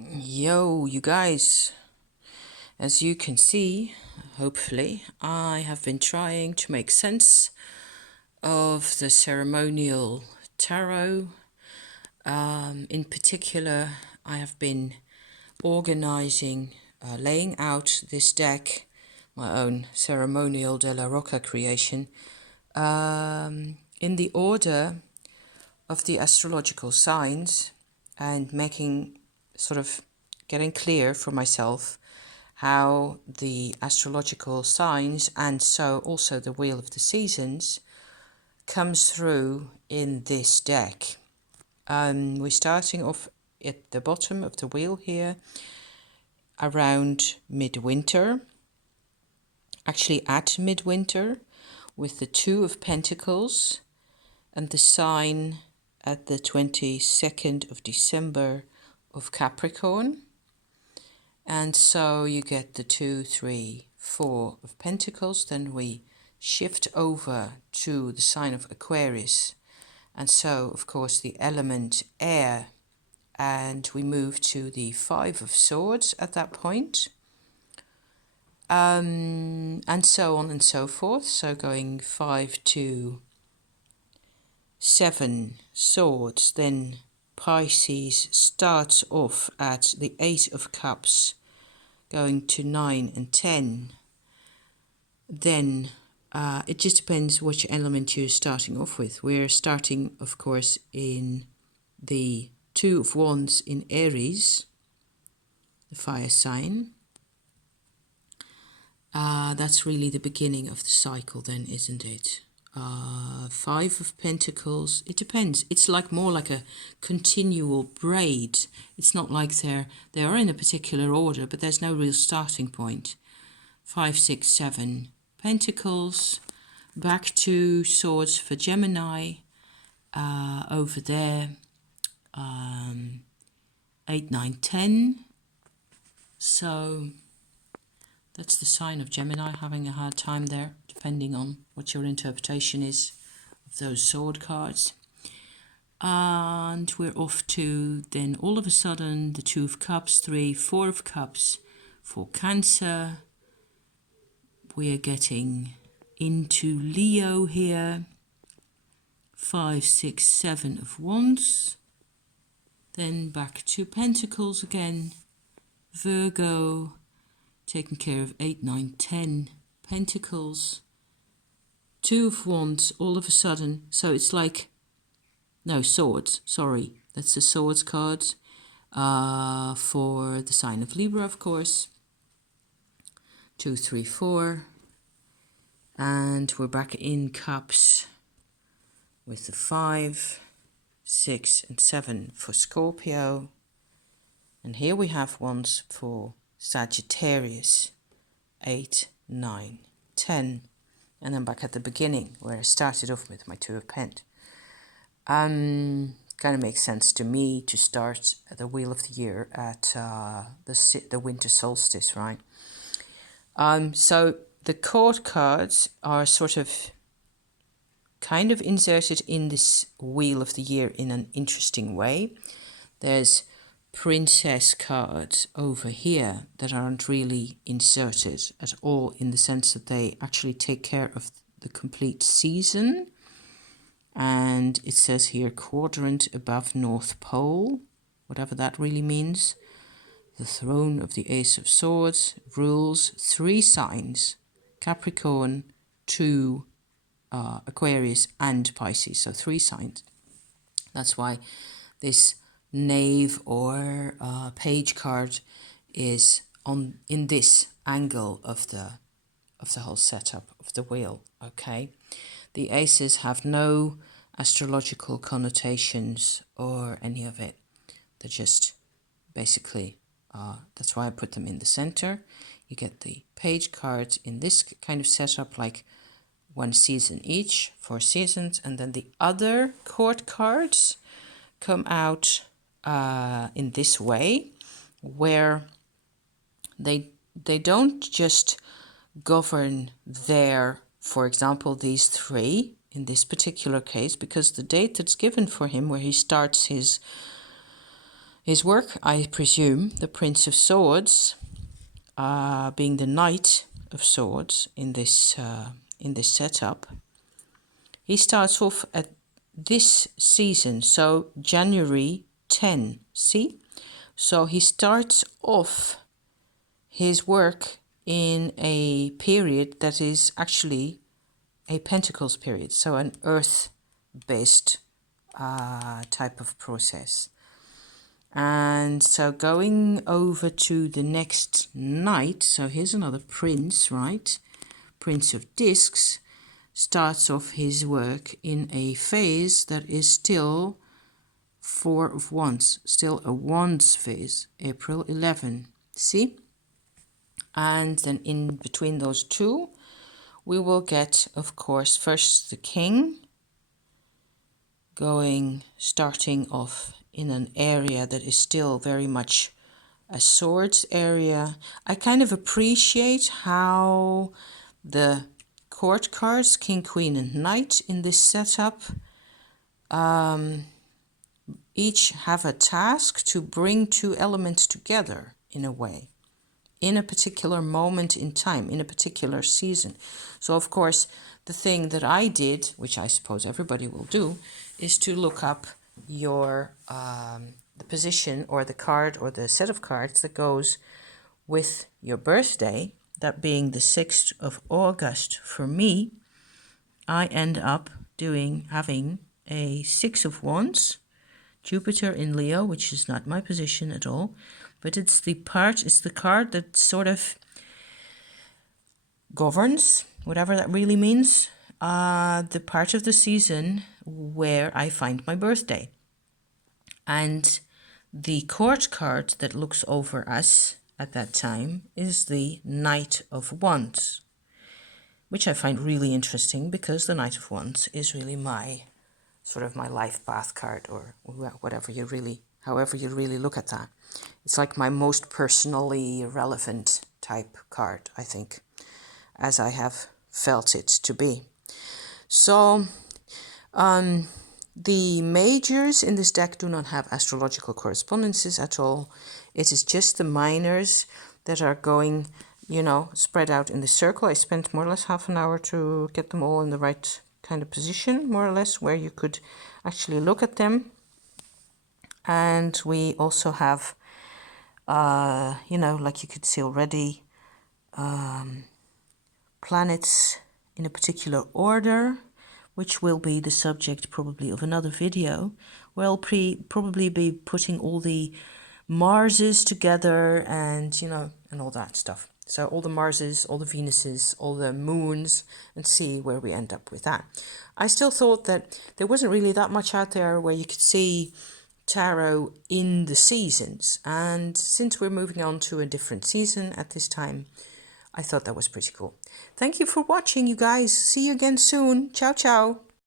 Yo, you guys, as you can see, hopefully, I have been trying to make sense of the ceremonial tarot. In particular, I have been organizing, laying out this deck, my own ceremonial Della Rocca creation, in the order of the astrological signs and getting clear for myself how the astrological signs and so also the wheel of the seasons comes through in this deck. We're starting off at the bottom of the wheel here around midwinter, actually at midwinter, with the Two of Pentacles and the sign at the 22nd of December of Capricorn. And so you get the 2, 3, 4 of Pentacles. Then we shift over to the sign of Aquarius. And so, of course, the element air. And we move to the 5 of Swords at that point. And so on and so forth. So going 5 to 7 Swords. Then Pisces starts off at the 8 of Cups, going to 9 and 10. Then it just depends which element you're starting off with. We're starting, of course, in the 2 of Wands in Aries, the fire sign. That's really the beginning of the cycle then, isn't it? 5 of Pentacles, it depends. It's more like a continual braid. It's not like they are in a particular order, but there's no real starting point. 5, 6, 7 Pentacles, back to Swords for Gemini, over there, 8, 9, 10. So that's the sign of Gemini having a hard time there, depending on what your interpretation is of those sword cards. And we're off to then all of a sudden the 2 of Cups, 3, 4 of Cups for Cancer. We are getting into Leo here. 5, 6, 7 of Wands. Then back to Pentacles again. Virgo, taking care of 8, 9, 10 Pentacles. 2 of Wands all of a sudden. So it's no, Swords, sorry. That's the Swords card for the sign of Libra, of course. 2, 3, 4. And we're back in Cups with the 5, 6, and 7 for Scorpio. And here we have Wands for Sagittarius, 8, 9, 10. And then back at the beginning where I started off with my 2 of Pent. Kind of makes sense to me to start the Wheel of the Year at the winter solstice, right? So the court cards are sort of kind of inserted in this Wheel of the Year in an interesting way. There's princess cards over here that aren't really inserted at all, in the sense that they actually take care of the complete season. And it says here quadrant above North Pole, whatever that really means. The throne of the Ace of Swords rules 3 signs: Capricorn, 2 Aquarius, and Pisces. So 3 signs. That's why this knave or page card is in this angle of the whole setup of the wheel. Okay, the aces have no astrological connotations or any of it. They're just basically that's why I put them in the center. You get the page cards in this kind of setup, like 1 season each, 4 seasons, and then the other court cards come out in this way, where they don't just govern for example, these 3 in this particular case, because the date that's given for him where he starts his His work, I presume, the Prince of Swords, being the Knight of Swords in this setup. He starts off at this season, so January 10, see? So he starts off his work in a period that is actually a Pentacles period, so an earth-based type of process. And so going over to the next Knight, so here's another Prince, right? Prince of Discs starts off his work in a phase that is still Four of Wands, still a Wands phase, April 11, see? And then in between those two, we will get, of course, first the King, starting off in an area that is still very much a swords area. I kind of appreciate how the court cards, King, Queen and Knight in this setup, each have a task to bring two elements together in a way, in a particular moment in time, in a particular season. So of course, the thing that I did, which I suppose everybody will do, is to look up your the position or the card or the set of cards that goes with your birthday, that being the 6th of August. For me, I end up having a 6 of Wands, Jupiter in Leo, which is not my position at all, but it's the card that sort of governs, whatever that really means, the part of the season where I find my birthday. And the court card that looks over us at that time is the Knight of Wands, which I find really interesting because the Knight of Wands is really my sort of my life path card, or however you really look at that. It's like my most personally relevant type card, I think, as I have felt it to be. So the majors in this deck do not have astrological correspondences at all. It is just the minors that are going, spread out in the circle. I spent more or less half an hour to get them all in the right kind of position, more or less, where you could actually look at them. And we also have, like you could see already, planets in a particular order, which will be the subject probably of another video, where I'll probably be putting all the Marses together and, and all that stuff. So all the Marses, all the Venuses, all the moons, and see where we end up with that. I still thought that there wasn't really that much out there where you could see tarot in the seasons. And since we're moving on to a different season at this time, I thought that was pretty cool. Thank you for watching, you guys. See you again soon. Ciao, ciao.